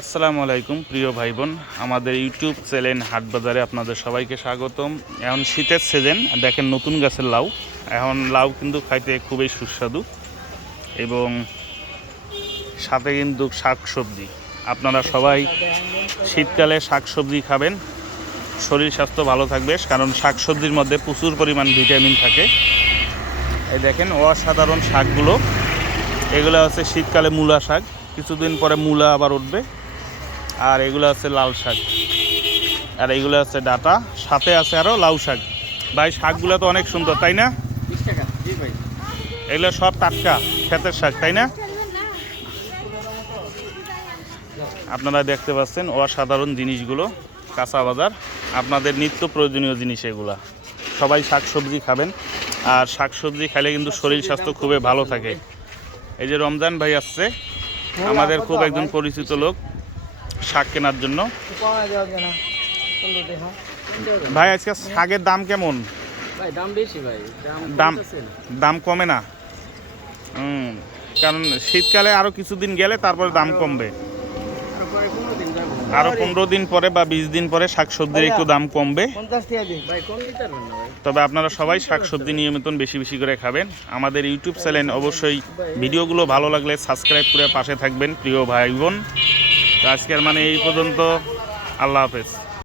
আসসালামু আলাইকুম প্রিয় ভাই বোন, আমাদের ইউটিউব চ্যানেল হাট বাজারে আপনাদের সবাইকে স্বাগতম। এখন শীতের সিজন, দেখেন নতুন গাছের লাউ। এখন লাউ কিন্তু খাইতে খুবই সুস্বাদু এবং সাথে কিন্তু শাকসবজি। আপনারা সবাই শীতকালে শাকসবজি খাবেন, শরীর স্বাস্থ্য ভালো থাকবে, কারণ শাকসবজির মধ্যে প্রচুর পরিমাণ ভিটামিন থাকে। এই দেখেন অসাধারণ শাকগুলো, এগুলো হচ্ছে শীতকালে মূলা শাক, কিছুদিন পরে মূলা আবার উঠবে। আর এগুলো আছে লাল শাক, আর এগুলো আছে ডাটা, সাথে আছে আরও লাউ শাক। ভাই শাকগুলো তো অনেক সুন্দর, তাই না? এগুলো সব টাটকা ক্ষেতের শাক, তাই না? আপনারা দেখতে পাচ্ছেন অসাধারণ জিনিসগুলো, কাঁচা বাজার, আপনাদের নিত্য প্রয়োজনীয় জিনিস এগুলা। সবাই শাকসবজি খাবেন, আর শাকসবজি খেলে কিন্তু শরীর স্বাস্থ্য খুবই ভালো থাকে। এই যে রমজান ভাই আসছে, আমাদের খুব একজন পরিচিত লোক, শাক কেনার জন্য। ভাই আজকে শাকের দাম কেমন? ভাই দাম বেশি ভাই, দাম কমে না? কারণ শীতকালে আরো কিছুদিন গেলে তারপরে দাম কমবে। আরো 15 দিন পরে বা 20 দিন পরে শাকসবজির একটু দাম কমবে। তবে আপনারা সবাই শাকসবজি নিয়মিত বেশি বেশি করে খাবেন। আমাদের ইউটিউব চ্যানেল অবশ্যই ভিডিওগুলো ভালো লাগলে সাবস্ক্রাইব করে পাশে থাকবেন প্রিয় ভাই বোন। আজকের এই পর্যন্ত, আল্লাহ হাফেজ।